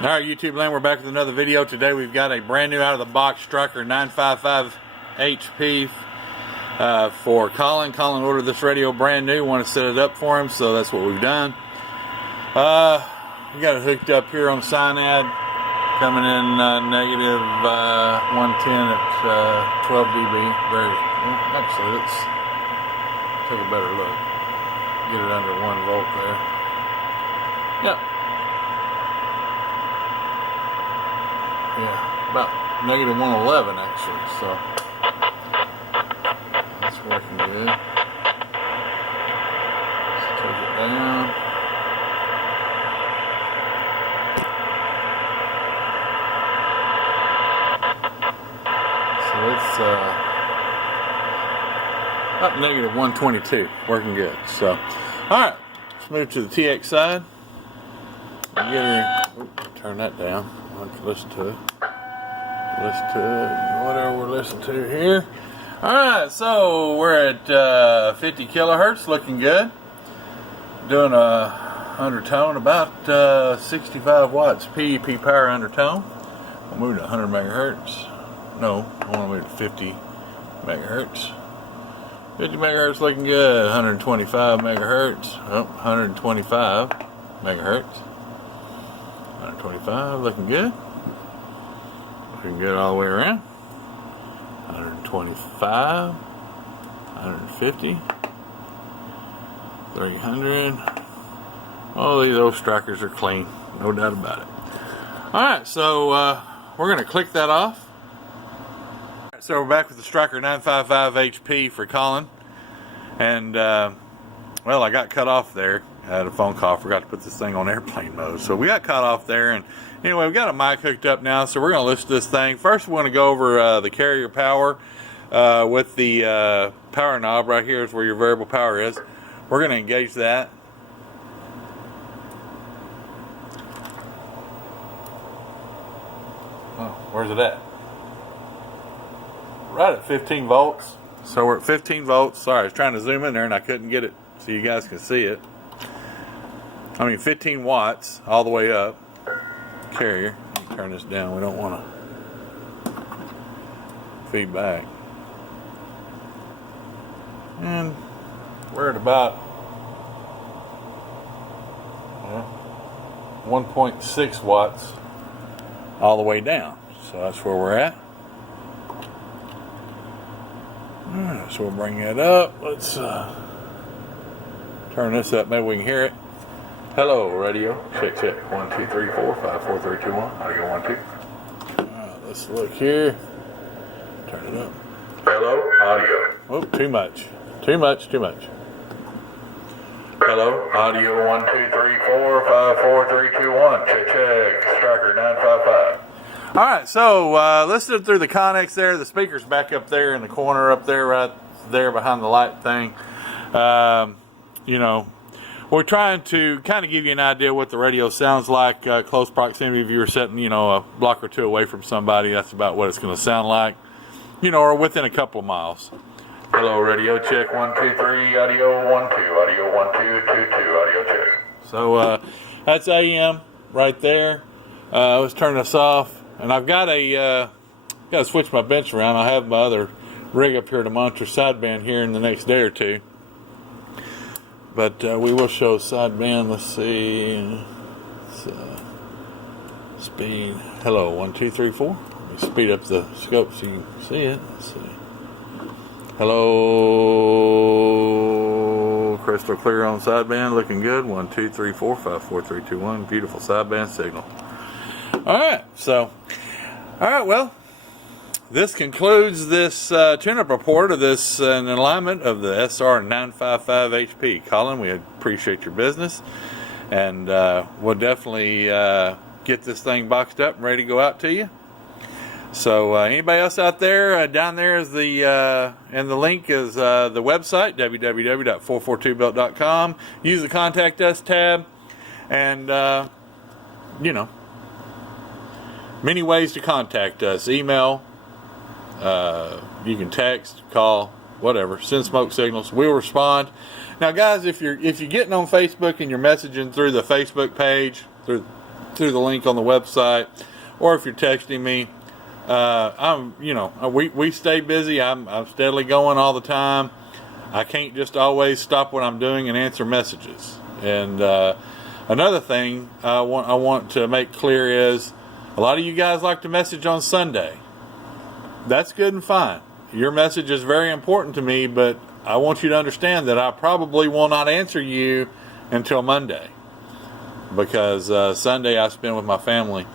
Alright, YouTube land, we're back with another video. Today we've got a brand new out of the box Stryker 955 HP for Colin. Colin ordered this radio brand new, want to set it up for him, so that's what we've done. We got it hooked up here on the cyanide, coming in negative 110 at 12 dB. Actually, let's take a better look. Get it under 1 volt there. Yep. Yeah, about negative 111 actually, so that's working good. Let's take it down. So it's about negative 122, working good. So, alright, let's move to the TX side. Turn that down. Listen to it. Whatever we're listening to here. Alright, so we're at 50 kilohertz, looking good. Doing a undertone, about 65 watts PEP power undertone. I'll move to 100 megahertz. No, I want to move to 50 megahertz. 50 megahertz looking good. 125 megahertz. Oh, 125 megahertz. 125, looking good. Looking good all the way around. 125, 150, 300. All these old Strykers are clean, no doubt about it. Alright, so we're going to click that off. So we're back with the Stryker 955 HP for Colin. And, well, I got cut off there. I had a phone call, forgot to put this thing on airplane mode. So we got cut off there, and anyway, we've got a mic hooked up now, so we're going to listen to this thing. First, we want to go over the carrier power with the power knob right here is where your variable power is. We're going to engage that. Oh, where's it at? Right at 15 volts. So we're at 15 volts. Sorry, I was trying to zoom in there and I couldn't get it so you guys can see it. I mean 15 watts all the way up. Carrier. Let me turn this down. We don't want to feedback. And we're at about 1.6 watts all the way down. So that's where we're at. Alright, so we'll bring that up. Let's turn this up. Maybe we can hear it. Hello, radio. Check, check. 1, 2, 3, 4, 5, 4, 3, 2, 1. Audio 1, 2. Alright, let's look here. Turn it up. Hello, audio. Oh, too much. Too much. Hello, audio 1, 2, 3, 4, 5, 4, 3, 2, 1. Check, check. Stryker 955. Alright, so listening through the Connex there, the speaker's back up there in the corner up there, right there behind the light thing. You know, we're trying to kind of give you an idea what the radio sounds like. Close proximity, if you were sitting, you know, a block or two away from somebody, that's about what it's going to sound like. You know, or within a couple of miles. Hello, radio, check 1, 2, 3, audio 1, 2, audio 1, 2, 2, 2, audio check. So that's AM right there. Let's turn this off. And I've got to switch my bench around. I have my other rig up here to monitor sideband here in the next day or two. But we will show sideband. Let's see. Speed. Hello, 1, 2, 3, 4. Let me speed up the scope so you can see it. Let's see. Hello. Crystal clear on sideband. Looking good. 1, 2, 3, 4, 5, 4, 3, 2, 1. Beautiful sideband signal. Alright, so, alright, well, this concludes this tune-up report of this an alignment of the SR955 HP. Colin, we appreciate your business, and we'll definitely get this thing boxed up and ready to go out to you. So, anybody else out there, down there is the, and the link is the website, www.442built.com. Use the Contact Us tab, and, you know, many ways to contact us. Email, you can text, call, whatever. Send smoke signals. We'll respond. Now, guys, if you're getting on Facebook and you're messaging through the Facebook page, through through the link on the website, or if you're texting me. We stay busy. I'm steadily going all the time. I can't just always stop what I'm doing and answer messages. And another thing I want to make clear is a lot of you guys like to message on Sunday. That's good and fine. Your message is very important to me, but I want you to understand that I probably will not answer you until Monday, because Sunday I spend with my family.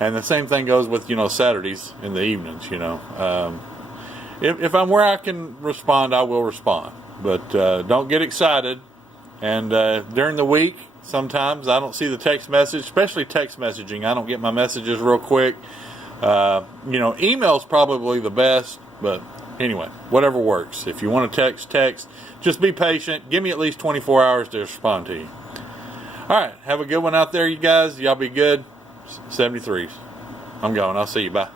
And the same thing goes with, Saturdays in the evenings, If I'm where I can respond, I will respond. But don't get excited. And during the week, sometimes I don't see the text message, especially text messaging. I don't get my messages real quick. Email's probably the best. But anyway, whatever works. If you want to text. Just be patient. Give me at least 24 hours to respond to you. All right. Have a good one out there, you guys. Y'all be good. 73s. I'm going. I'll see you. Bye.